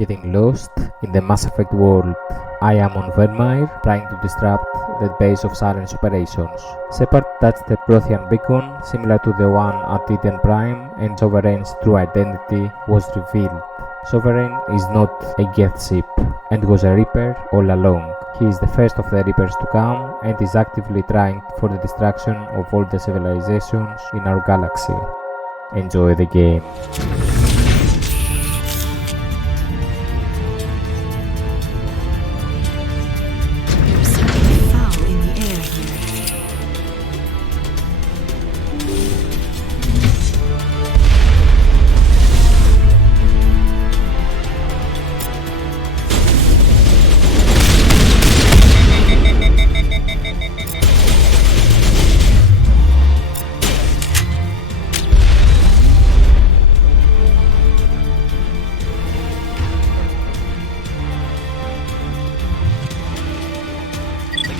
getting lost in the Mass Effect world. I am on Virmire, trying to disrupt the base of Saren's operations. Shepard touched the prothean beacon, similar to the one at Eden Prime, and Sovereign's true identity was revealed. Sovereign is not a geth ship, and was a Reaper all along. He is the first of the Reapers to come, and is actively trying for the destruction of all the civilizations in our galaxy. Enjoy the game.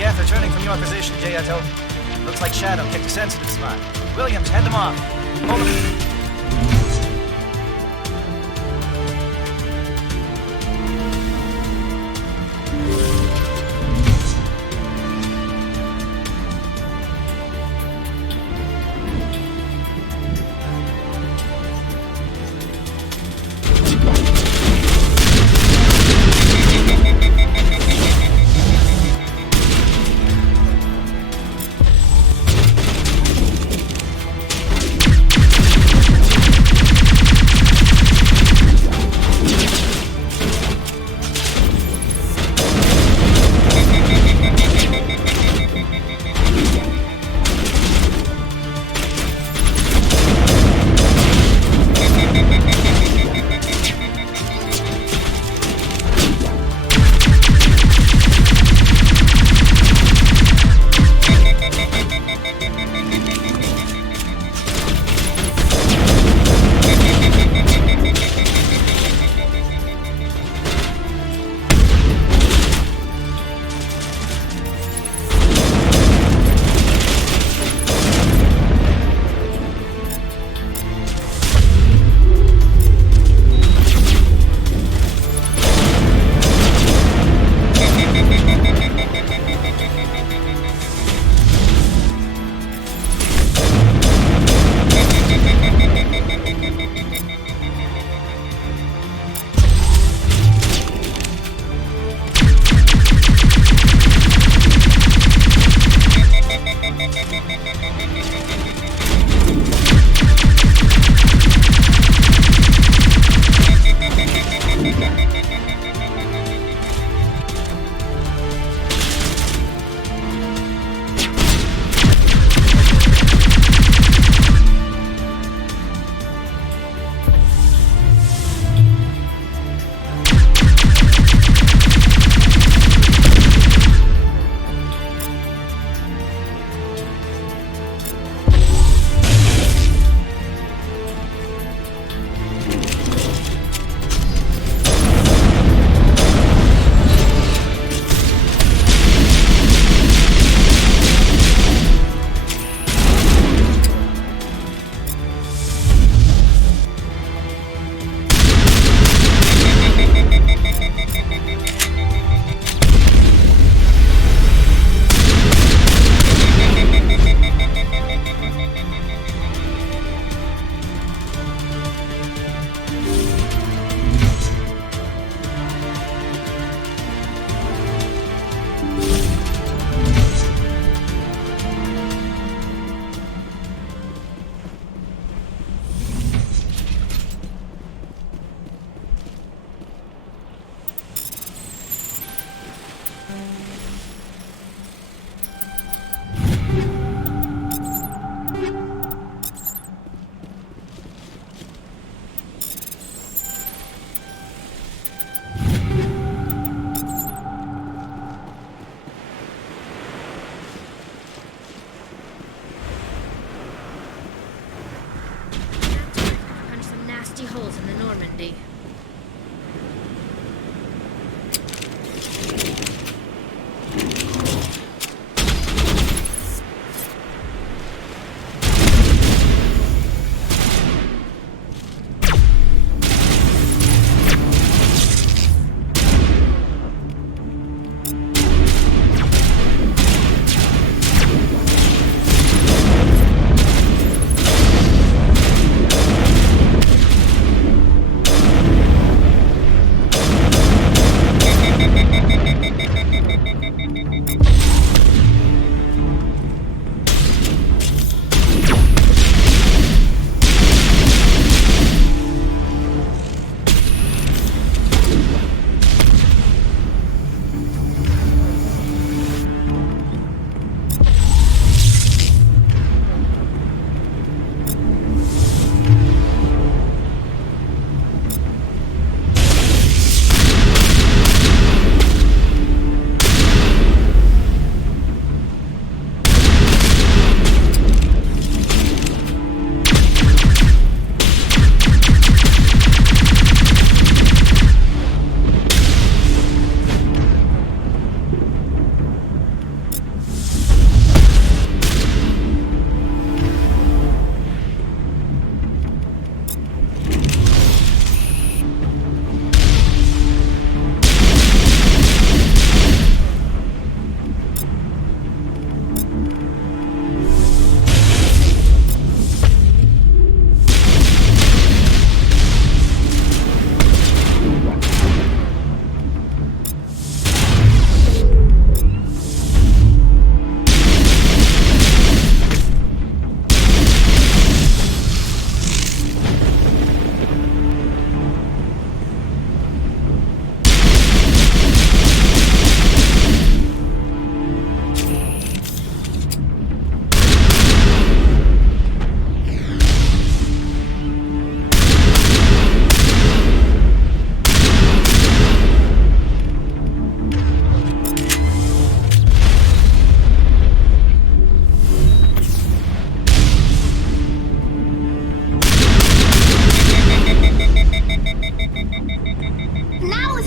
Geth returning from your position, J.Atto. Looks like Shadow picked a sensitive spot. Williams, head them off. Hold them.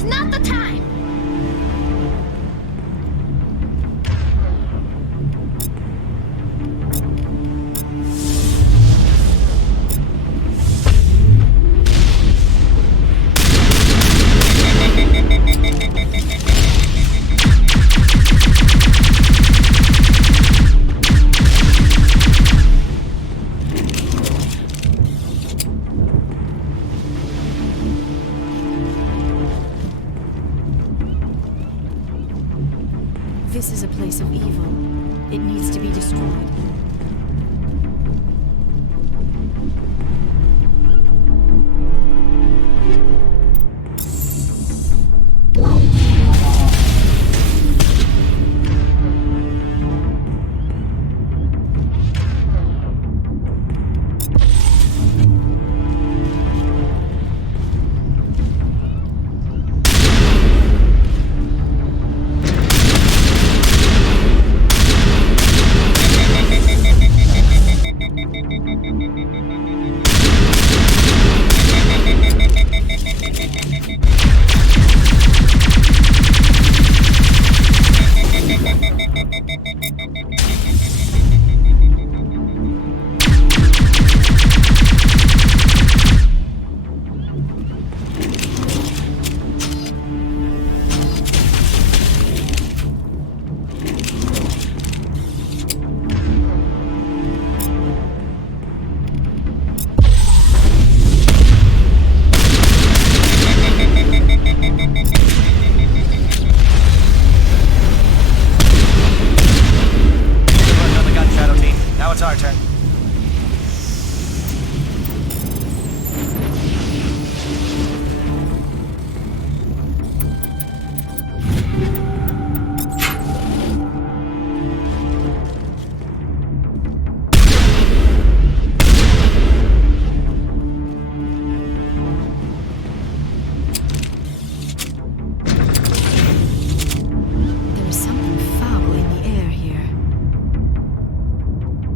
is not the time! This is a place of evil. It needs to be destroyed.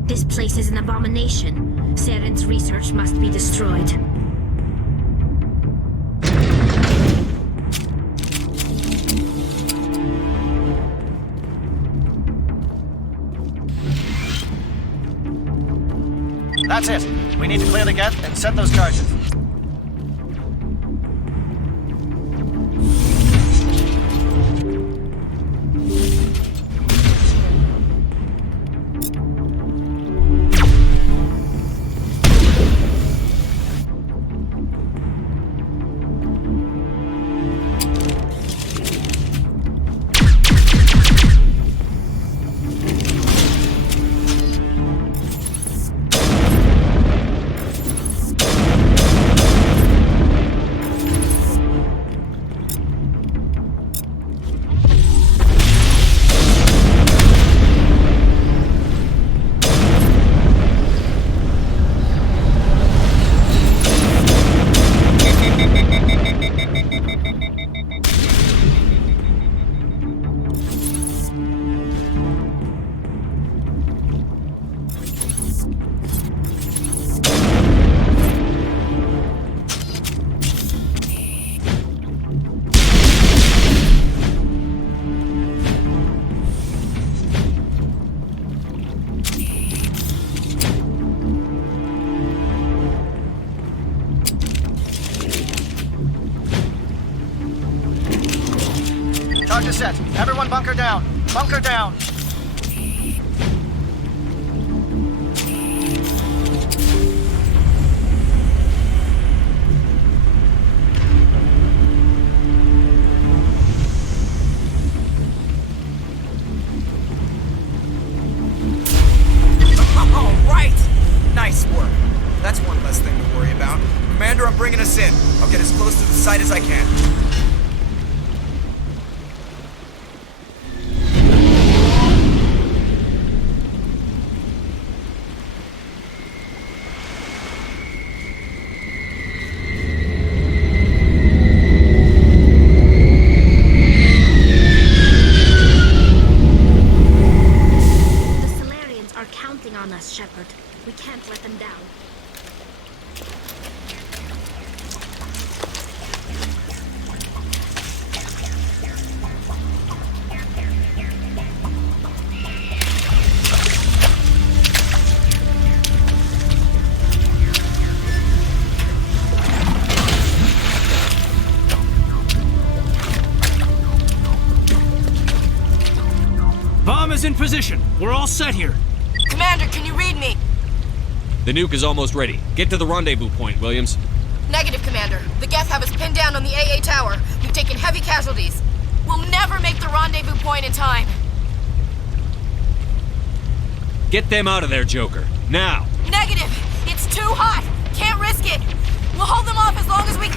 This place is an abomination. Saren's research must be destroyed. That's it. We need to clear the geth and set those charges. Charge is set. Everyone bunker down. Bunker down. All right! Nice work. That's one less thing to worry about. Commander, I'm bringing us in. I'll get as close to the site as I can. is in position. We're all set here. Commander, can you read me? The nuke is almost ready. Get to the rendezvous point, Williams. Negative, Commander. The geth have us pinned down on the AA tower. We've taken heavy casualties. We'll never make the rendezvous point in time. Get them out of there, Joker. Now! Negative! It's too hot! Can't risk it! We'll hold them off as long as we...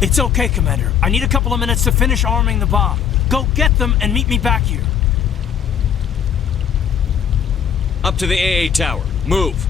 It's okay, Commander. I need a couple of minutes to finish arming the bomb. Go get them and meet me back here. Up to the AA tower. Move!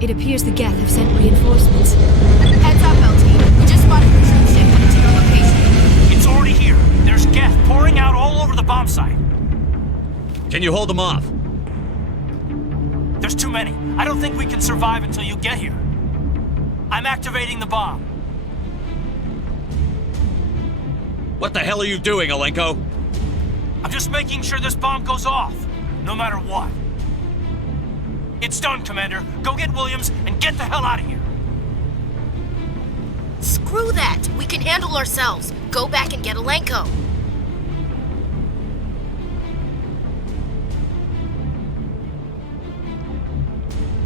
It appears the geth have sent reinforcements. Heads up, LT. We just spotted the troop ship headed to your location. It's already here. There's geth pouring out all over the bomb site. Can you hold them off? There's too many. I don't think we can survive until you get here. I'm activating the bomb. What the hell are you doing, Alenko? I'm just making sure this bomb goes off, no matter what. It's done, Commander. Go get Williams and get the hell out of here. Screw that. We can handle ourselves. Go back and get Alenko.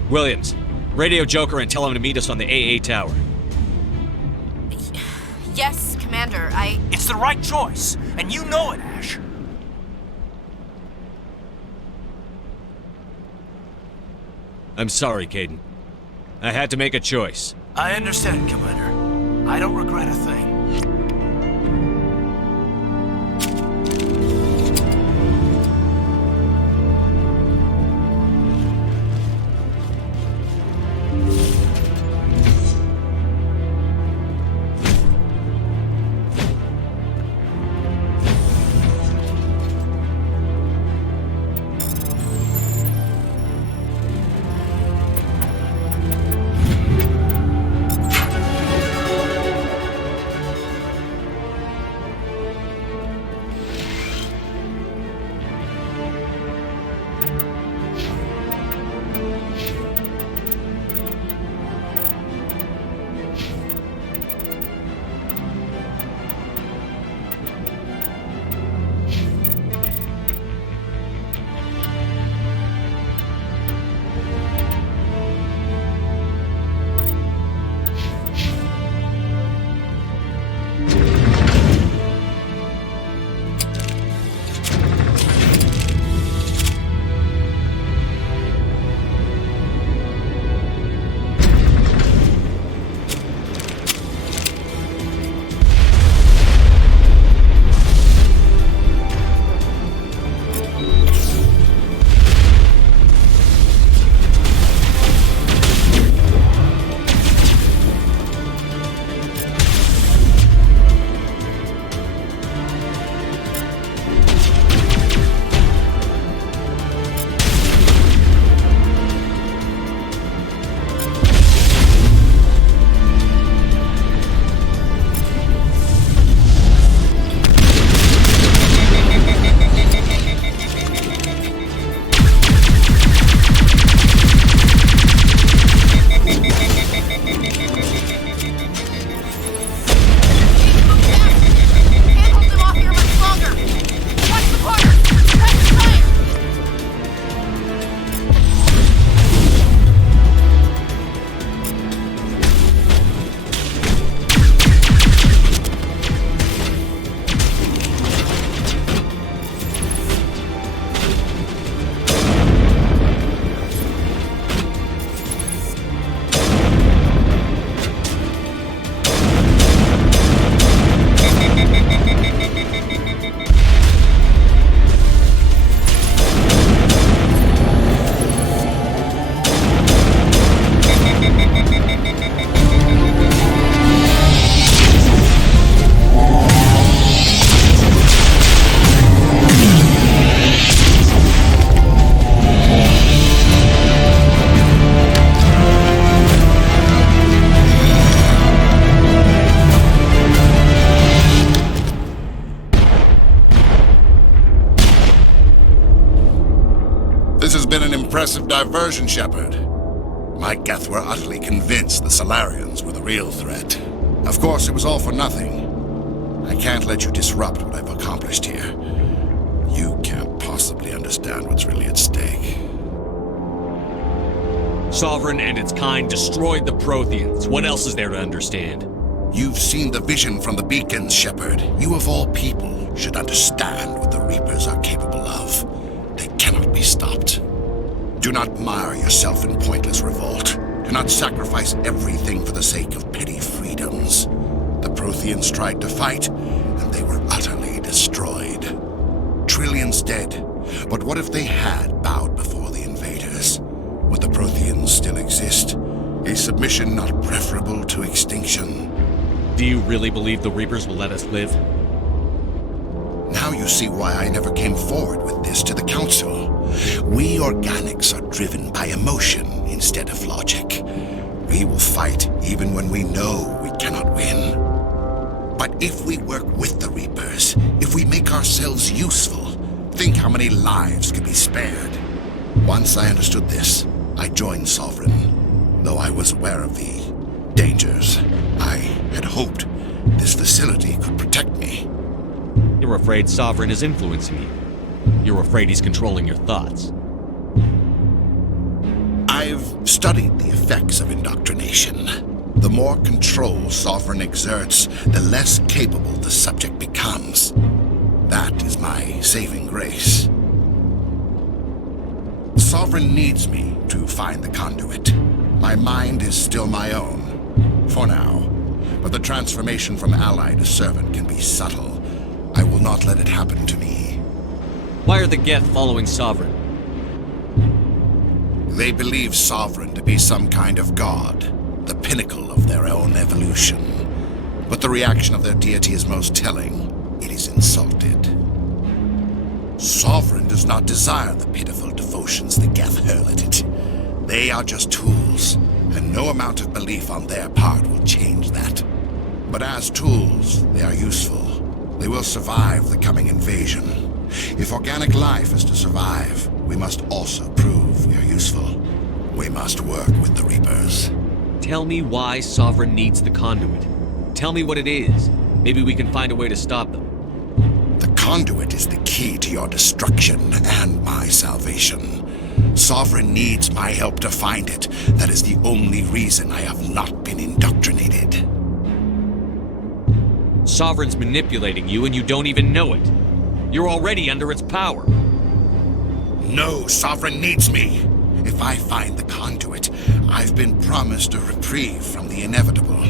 Williams, radio Joker and tell him to meet us on the AA tower. Yes, Commander, It's the right choice, and you know it, Ash. I'm sorry, Kaidan. I had to make a choice. I understand, Commander. I don't regret a thing. Impressive diversion, Shepard. My geth were utterly convinced the Salarians were the real threat. Of course, it was all for nothing. I can't let you disrupt what I've accomplished here. You can't possibly understand what's really at stake. Sovereign and its kind destroyed the Protheans. What else is there to understand? You've seen the vision from the beacons, Shepard. You of all people should understand what the Reapers are capable of. They cannot be stopped. Do not mire yourself in pointless revolt. Do not sacrifice everything for the sake of petty freedoms. The Protheans tried to fight, and they were utterly destroyed. Trillions dead, but what if they had bowed before the invaders? Would the Protheans Reapers still exist. A submission not preferable to extinction. Do you really believe the Reapers will let us live? Now you see why I never came forward with this to the Council. We organics are driven by emotion instead of logic. We will fight even when we know we cannot win. But if we work with the Reapers, if we make ourselves useful, think how many lives could be spared. Once I understood this, I joined Sovereign, though I was aware of the dangers. I had hoped this facility could protect me. You're afraid Sovereign is influencing you. You're afraid he's controlling your thoughts. I've studied the effects of indoctrination. The more control Sovereign exerts, the less capable the subject becomes. That is my saving grace. Sovereign needs me to find the conduit. My mind is still my own, for now. But the transformation from ally to servant can be subtle. I will not let it happen to me. Why are the geth following Sovereign? They believe Sovereign to be some kind of god, the pinnacle of their own evolution. But the reaction of their deity is most telling. It is insulted. Sovereign does not desire the pitiful devotions the geth hurl at it. They are just tools, and no amount of belief on their part will change that. But as tools, they are useful. They will survive the coming invasion. If organic life is to survive, we must also prove we are useful. We must work with the Reapers. Tell me why Sovereign needs the conduit. Tell me what it is. Maybe we can find a way to stop them. The conduit is the key to your destruction and my salvation. Sovereign needs my help to find it. That is the only reason I have not been indoctrinated. Sovereign's manipulating you and you don't even know it. You're already under its power. No, Sovereign needs me. If I find the conduit, I've been promised a reprieve from the inevitable.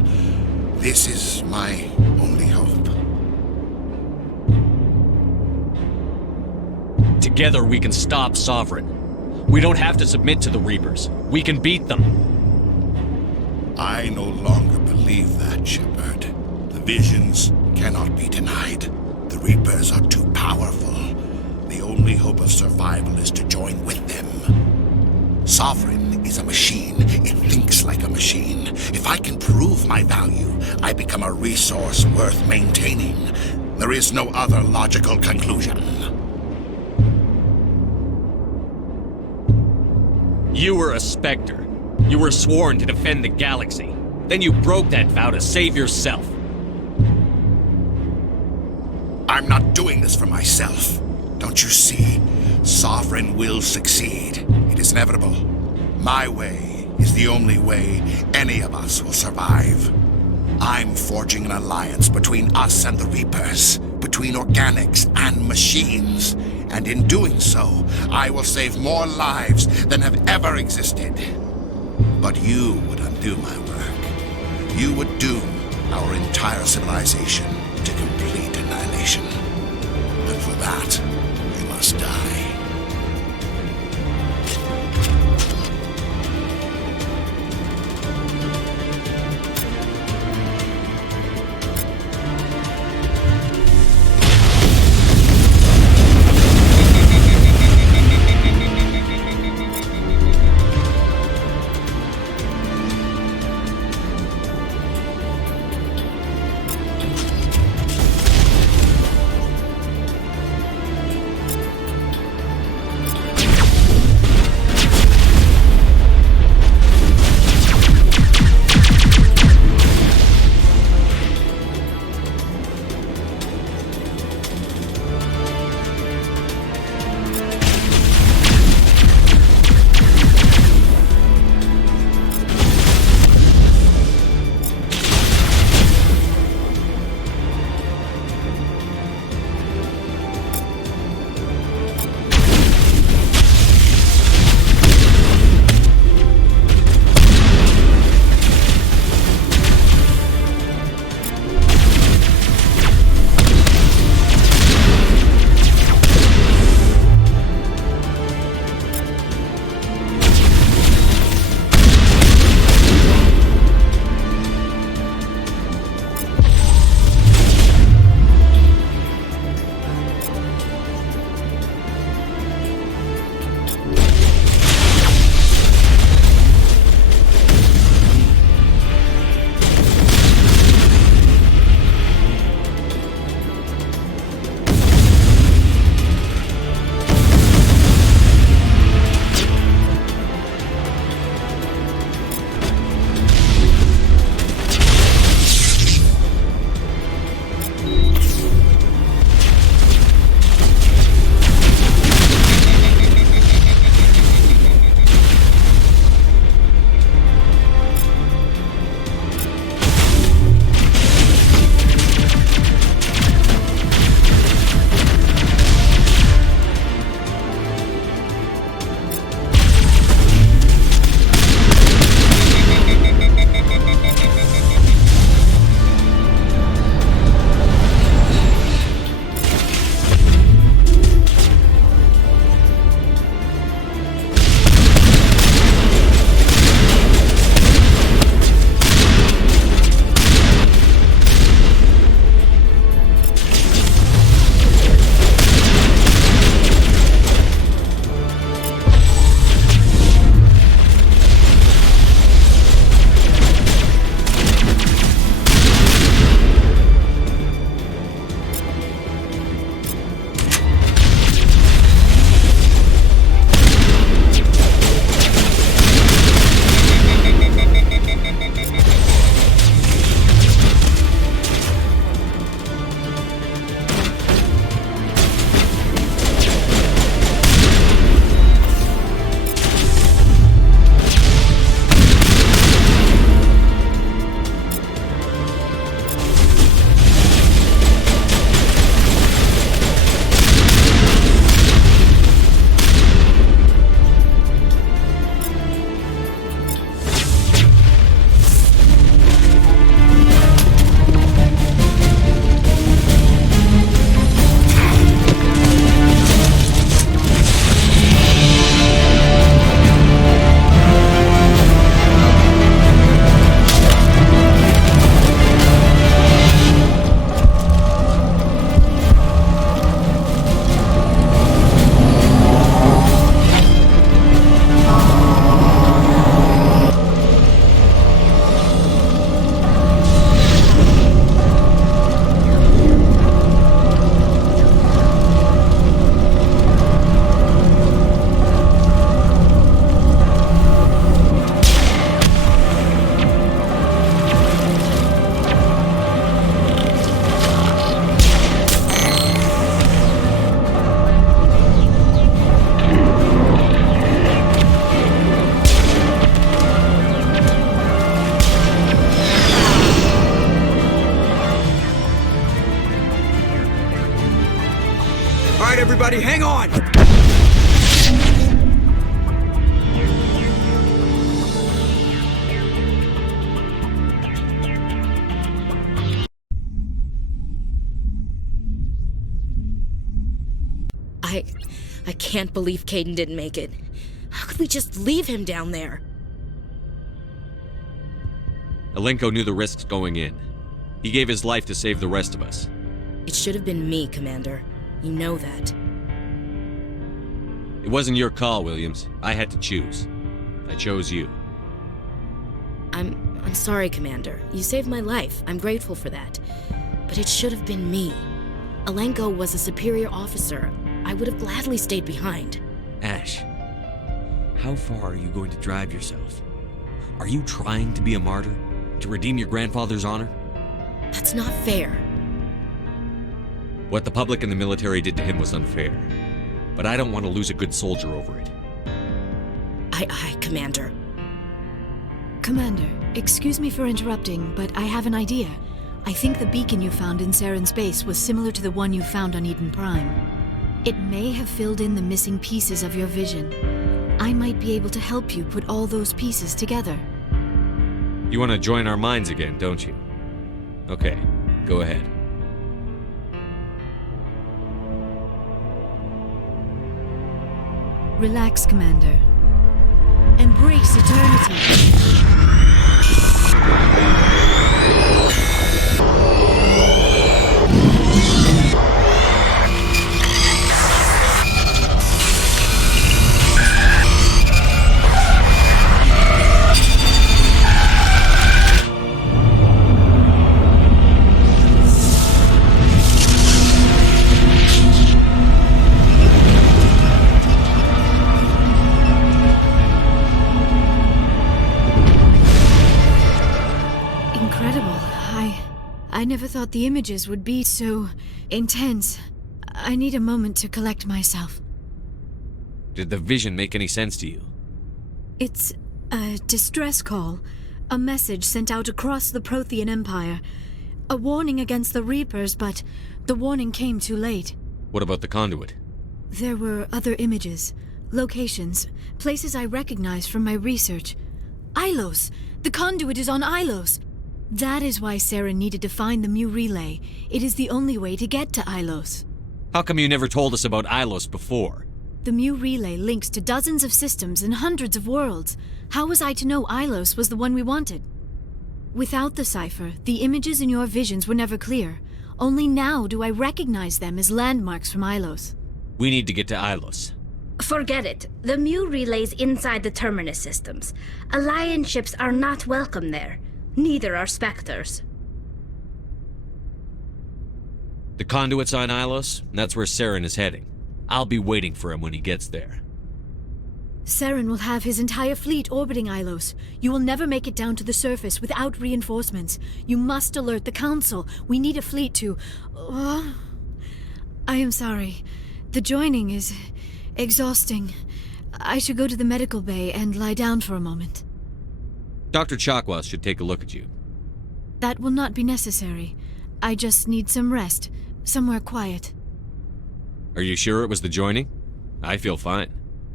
This is my only hope. Together we can stop Sovereign. We don't have to submit to the Reapers. We can beat them. I no longer believe that, Shepard. The visions cannot be denied. The Reapers are too powerful. The only hope of survival is to join with them. Sovereign is a machine. It thinks like a machine. If I can prove my value, I become a resource worth maintaining. There is no other logical conclusion. You were a Spectre. You were sworn to defend the galaxy. Then you broke that vow to save yourself. I'm not doing this for myself. Don't you see? Sovereign will succeed. It is inevitable. My way is the only way any of us will survive. I'm forging an alliance between us and the Reapers, between organics and machines. And in doing so, I will save more lives than have ever existed. But you would undo my work. You would doom our entire civilization to complete annihilation. And for that, we must die. everybody, hang on! I can't believe Kaidan didn't make it. How could we just leave him down there? Alenko knew the risks going in. He gave his life to save the rest of us. It should have been me, Commander. You know that. It wasn't your call, Williams. I had to choose. I chose you. I'm sorry, Commander. You saved my life. I'm grateful for that. But it should have been me. Alenko was a superior officer. I would have gladly stayed behind. Ash, how far are you going to drive yourself? Are you trying to be a martyr? To redeem your grandfather's honor? That's not fair. What the public and the military did to him was unfair. But I don't want to lose a good soldier over it. Aye, Commander. Commander, excuse me for interrupting, but I have an idea. I think the beacon you found in Saren's base was similar to the one you found on Eden Prime. It may have filled in the missing pieces of your vision. I might be able to help you put all those pieces together. You want to join our minds again, don't you? Okay, go ahead. Relax, Commander. Embrace eternity. I never thought the images would be so intense. I need a moment to collect myself. Did the vision make any sense to you? It's a distress call. A message sent out across the Prothean Empire. A warning against the Reapers, but the warning came too late. What about the conduit? There were other images, locations, places I recognized from my research. Ilos! The conduit is on Ilos! That is why Saren needed to find the Mu relay. It is the only way to get to Ilos. How come you never told us about Ilos before? The Mu relay links to dozens of systems and hundreds of worlds. How was I to know Ilos was the one we wanted? Without the cipher, the images in your visions were never clear. Only now do I recognize them as landmarks from Ilos. We need to get to Ilos. Forget it. The Mu relay's inside the Terminus systems. Alliance ships are not welcome there. Neither are Spectres. The conduit's on Ilos, and that's where Saren is heading. I'll be waiting for him when he gets there. Saren will have his entire fleet orbiting Ilos. You will never make it down to the surface without reinforcements. You must alert the Council. We need a fleet to... I am sorry. The joining is exhausting. I should go to the medical bay and lie down for a moment. Dr. Chakwas should take a look at you. That will not be necessary. I just need some rest, somewhere quiet. Are you sure it was the joining? I feel fine.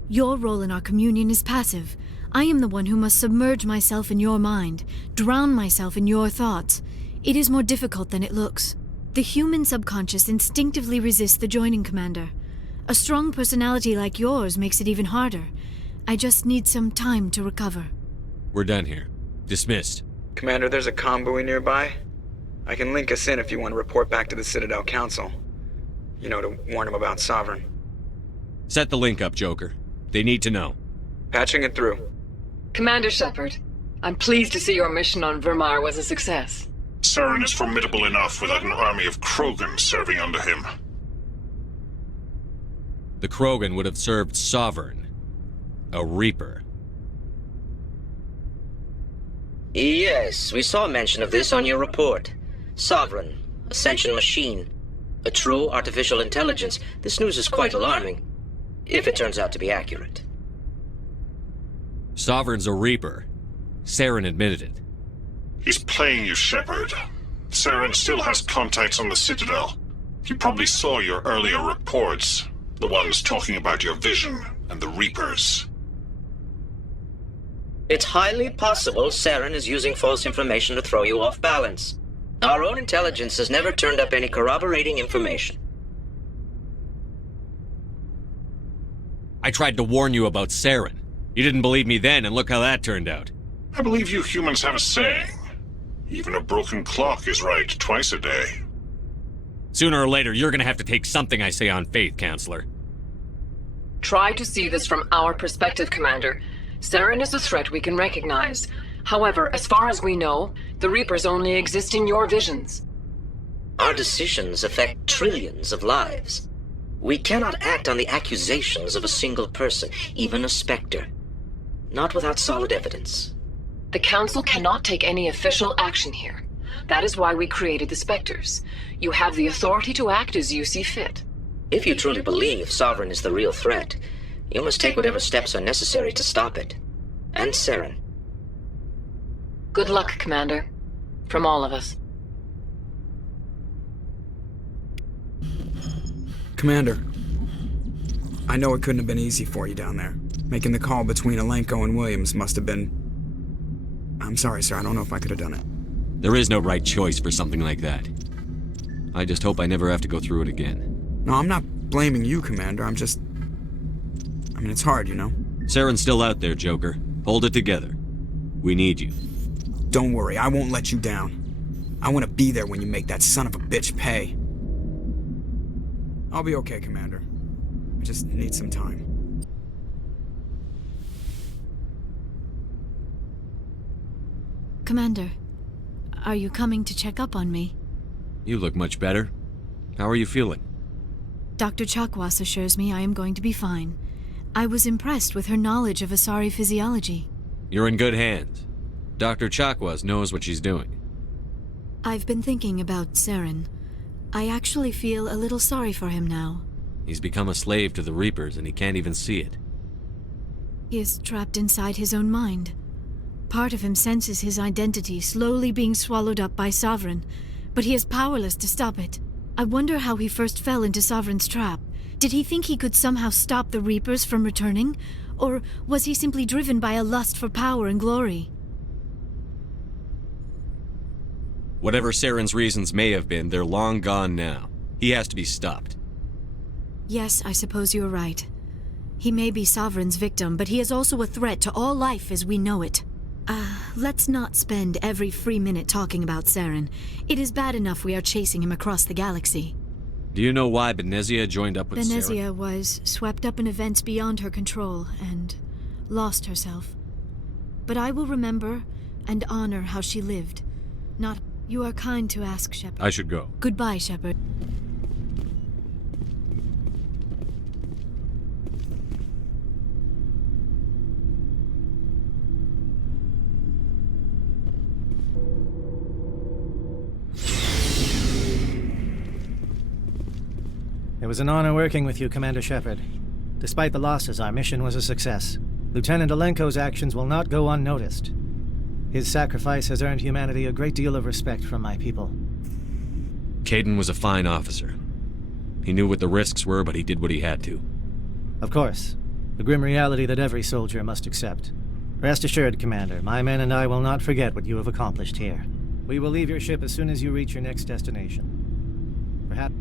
Your role in our communion is passive. I am the one who must submerge myself in your mind, drown myself in your thoughts. It is more difficult than it looks. The human subconscious instinctively resists the joining, Commander. A strong personality like yours makes it even harder. I just need some time to recover. We're done here. Dismissed. Commander, there's a convoy nearby. I can link us in if you want to report back to the Citadel Council. You know, to warn them about Sovereign. Set the link up, Joker. They need to know. Patching it through. Commander Shepard, I'm pleased to see your mission on Virmire was a success. Saren is formidable enough without an army of Krogan serving under him. The Krogan would have served Sovereign. A Reaper. Yes, we saw mention of this on your report. Sovereign, Ascension machine, a true artificial intelligence. This news is quite alarming, if it turns out to be accurate. Sovereign's a Reaper. Saren admitted it. He's playing you, Shepard. Saren still has contacts on the Citadel. He probably saw your earlier reports. The ones talking about your vision and the Reapers. It's highly possible Saren is using false information to throw you off balance. Our own intelligence has never turned up any corroborating information. I tried to warn you about Saren. You didn't believe me then, and look how that turned out. I believe you humans have a saying. Even a broken clock is right twice a day. Sooner or later, you're gonna have to take something I say on faith, Counselor. Try to see this from our perspective, Commander. Saren is a threat we can recognize. However, as far as we know, the Reapers only exist in your visions. Our decisions affect trillions of lives. We cannot act on the accusations of a single person, even a Spectre. Not without solid evidence. The Council cannot take any official action here. That is why we created the Spectres. You have the authority to act as you see fit. If you truly believe Sovereign is the real threat, you must take whatever steps are necessary to stop it. And Saren. Good luck, Commander. From all of us. Commander, I know it couldn't have been easy for you down there. Making the call between Alenko and Williams must have been... I'm sorry, sir. I don't know if I could have done it. There is no right choice for something like that. I just hope I never have to go through it again. No, I'm not blaming you, Commander. I'm just... I mean, it's hard, you know? Saren's still out there, Joker. Hold it together. We need you. Don't worry, I won't let you down. I want to be there when you make that son of a bitch pay. I'll be okay, Commander. I just need some time. Commander, are you coming to check up on me? You look much better. How are you feeling? Dr. Chakwas assures me I am going to be fine. I was impressed with her knowledge of Asari physiology. You're in good hands. Dr. Chakwas knows what she's doing. I've been thinking about Saren. I actually feel a little sorry for him now. He's become a slave to the Reapers and he can't even see it. He is trapped inside his own mind. Part of him senses his identity slowly being swallowed up by Sovereign, but he is powerless to stop it. I wonder how he first fell into Sovereign's trap. Did he think he could somehow stop the Reapers from returning? Or was he simply driven by a lust for power and glory? Whatever Saren's reasons may have been, they're long gone now. He has to be stopped. Yes, I suppose you're right. He may be Sovereign's victim, but he is also a threat to all life as we know it. Let's not spend every free minute talking about Saren. It is bad enough we are chasing him across the galaxy. Do you know why Benezia joined up with Saren? Benezia was swept up in events beyond her control and lost herself. But I will remember and honor how she lived. Not... You are kind to ask, Shepard. I should go. Goodbye, Shepard. It was an honor working with you, Commander Shepard. Despite the losses, our mission was a success. Lieutenant Alenko's actions will not go unnoticed. His sacrifice has earned humanity a great deal of respect from my people. Kaidan was a fine officer. He knew what the risks were, but he did what he had to. Of course. The grim reality that every soldier must accept. Rest assured, Commander, my men and I will not forget what you have accomplished here. We will leave your ship as soon as you reach your next destination. Perhaps...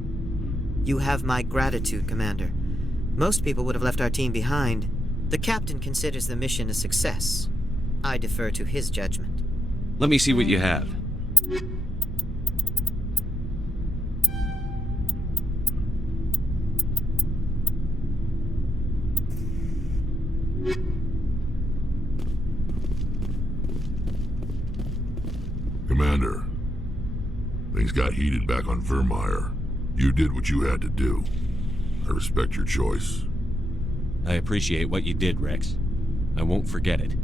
You have my gratitude, Commander. Most people would have left our team behind. The captain considers the mission a success. I defer to his judgment. Let me see what you have. Commander, things got heated back on Virmire. You did what you had to do. I respect your choice. I appreciate what you did, Wrex. I won't forget it.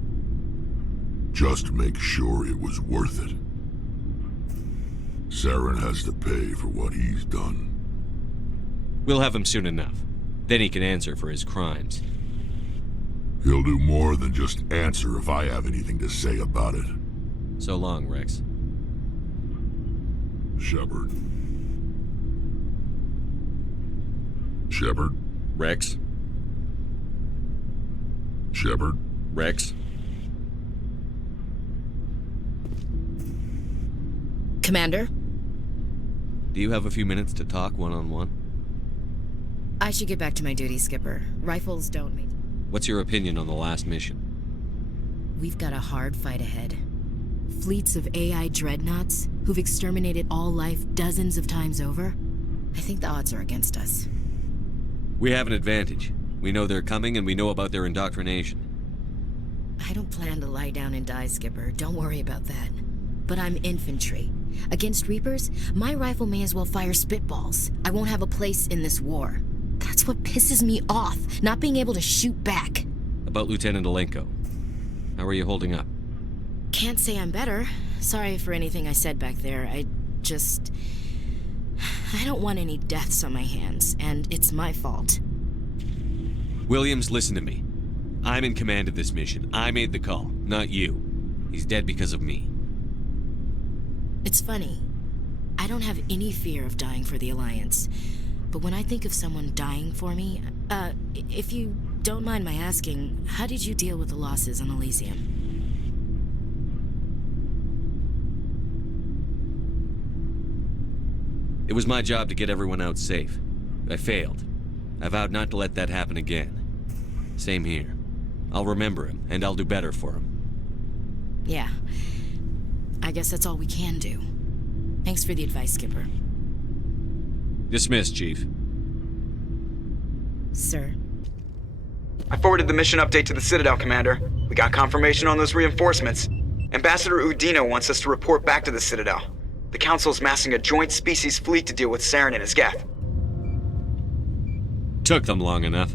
Just make sure it was worth it. Saren has to pay for what he's done. We'll have him soon enough. Then he can answer for his crimes. He'll do more than just answer if I have anything to say about it. So long, Wrex. Shepard. Shepard? Wrex? Shepard? Wrex? Commander? Do you have a few minutes to talk one-on-one? I should get back to my duty, Skipper. Rifles don't mean... What's your opinion on the last mission? We've got a hard fight ahead. Fleets of AI dreadnoughts who've exterminated all life dozens of times over. I think the odds are against us. We have an advantage. We know they're coming and we know about their indoctrination. I don't plan to lie down and die, Skipper. Don't worry about that. But I'm infantry. Against Reapers, my rifle may as well fire spitballs. I won't have a place in this war. That's what pisses me off, not being able to shoot back. About Lieutenant Alenko. How are you holding up? Can't say I'm better. Sorry for anything I said back there. I don't want any deaths on my hands, and it's my fault. Williams, listen to me. I'm in command of this mission. I made the call, not you. He's dead because of me. It's funny. I don't have any fear of dying for the Alliance. But when I think of someone dying for me, if you don't mind my asking, how did you deal with the losses on Elysium? It was my job to get everyone out safe. I failed. I vowed not to let that happen again. Same here. I'll remember him, and I'll do better for him. Yeah. I guess that's all we can do. Thanks for the advice, Skipper. Dismissed, Chief. Sir. I forwarded the mission update to the Citadel, Commander. We got confirmation on those reinforcements. Ambassador Udina wants us to report back to the Citadel. The Council's massing a joint species fleet to deal with Saren and his geth. Took them long enough.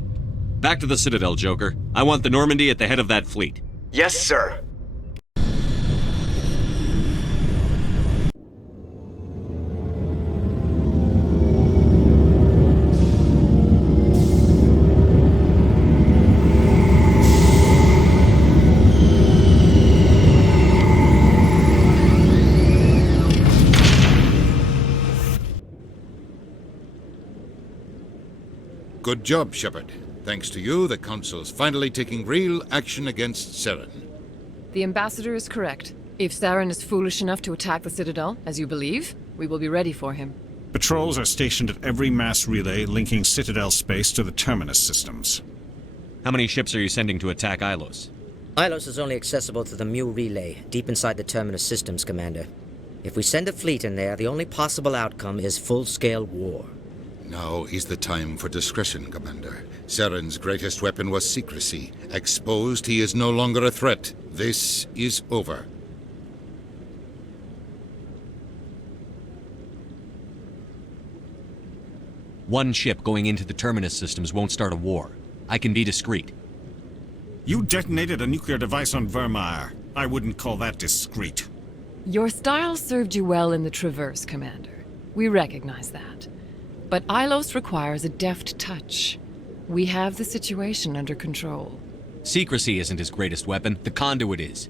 Back to the Citadel, Joker. I want the Normandy at the head of that fleet. Yes, sir. Good job, Shepard. Thanks to you, the Council's finally taking real action against Saren. The Ambassador is correct. If Saren is foolish enough to attack the Citadel, as you believe, we will be ready for him. Patrols are stationed at every mass relay linking Citadel space to the Terminus systems. How many ships are you sending to attack Ilos? Ilos is only accessible to the Mu relay, deep inside the Terminus systems, Commander. If we send a fleet in there, the only possible outcome is full-scale war. Now is the time for discretion, Commander. Saren's greatest weapon was secrecy. Exposed, he is no longer a threat. This is over. One ship going into the Terminus systems won't start a war. I can be discreet. You detonated a nuclear device on Virmire. I wouldn't call that discreet. Your style served you well in the Traverse, Commander. We recognize that. But Ilos requires a deft touch. We have the situation under control. Secrecy isn't his greatest weapon. The conduit is.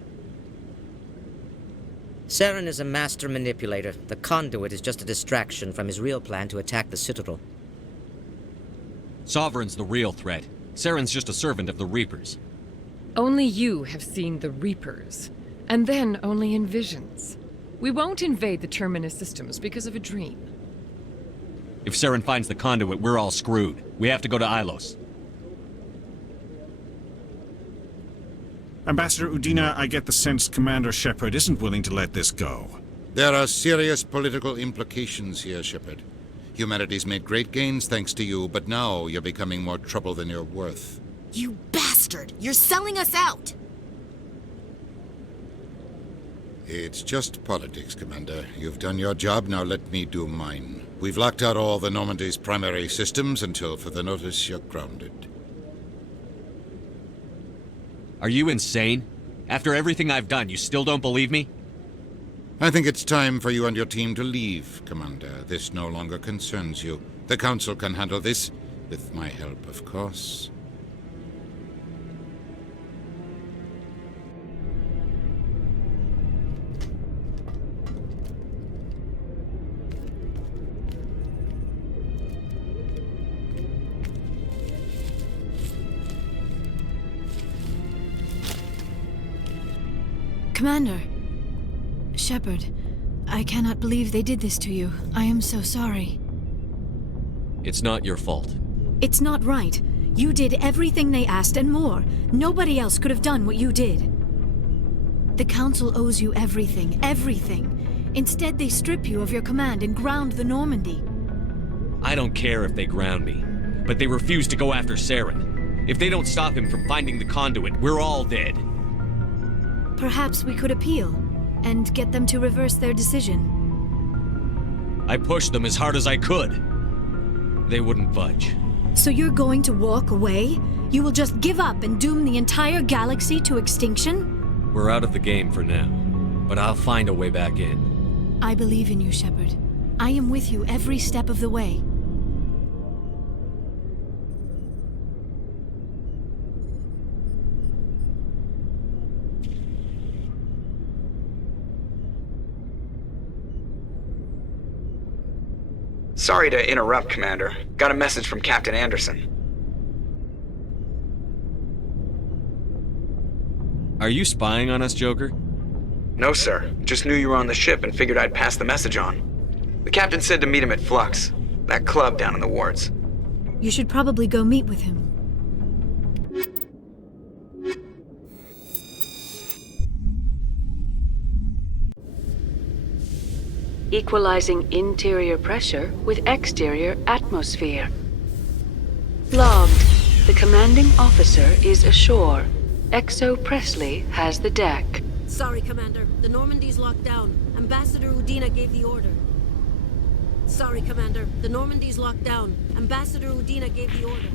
Saren is a master manipulator. The conduit is just a distraction from his real plan to attack the Citadel. Sovereign's the real threat. Saren's just a servant of the Reapers. Only you have seen the Reapers. And then only in visions. We won't invade the Terminus systems because of a dream. If Saren finds the conduit, we're all screwed. We have to go to Ilos. Ambassador Udina, I get the sense Commander Shepard isn't willing to let this go. There are serious political implications here, Shepard. Humanity's made great gains thanks to you, but now you're becoming more trouble than you're worth. You bastard! You're selling us out! It's just politics, Commander. You've done your job, now let me do mine. We've locked out all the Normandy's primary systems until further notice you're grounded. Are you insane? After everything I've done, you still don't believe me? I think it's time for you and your team to leave, Commander. This no longer concerns you. The Council can handle this, with my help, of course. Commander. Shepard, I cannot believe they did this to you. I am so sorry. It's not your fault. It's not right. You did everything they asked and more. Nobody else could have done what you did. The Council owes you everything, everything. Instead, they strip you of your command and ground the Normandy. I don't care if they ground me, but they refuse to go after Saren. If they don't stop him from finding the conduit, we're all dead. Perhaps we could appeal, and get them to reverse their decision. I pushed them as hard as I could. They wouldn't budge. So you're going to walk away? You will just give up and doom the entire galaxy to extinction? We're out of the game for now, but I'll find a way back in. I believe in you, Shepard. I am with you every step of the way. Sorry to interrupt, Commander. Got a message from Captain Anderson. Are you spying on us, Joker? No, sir. Just knew you were on the ship and figured I'd pass the message on. The captain said to meet him at Flux, that club down in the wards. You should probably go meet with him. Equalizing interior pressure with exterior atmosphere. Logged. The commanding officer is ashore. Exo Presley has the deck. Sorry, Commander. The Normandy's locked down. Ambassador Udina gave the order. Sorry, Commander. The Normandy's locked down. Ambassador Udina gave the order.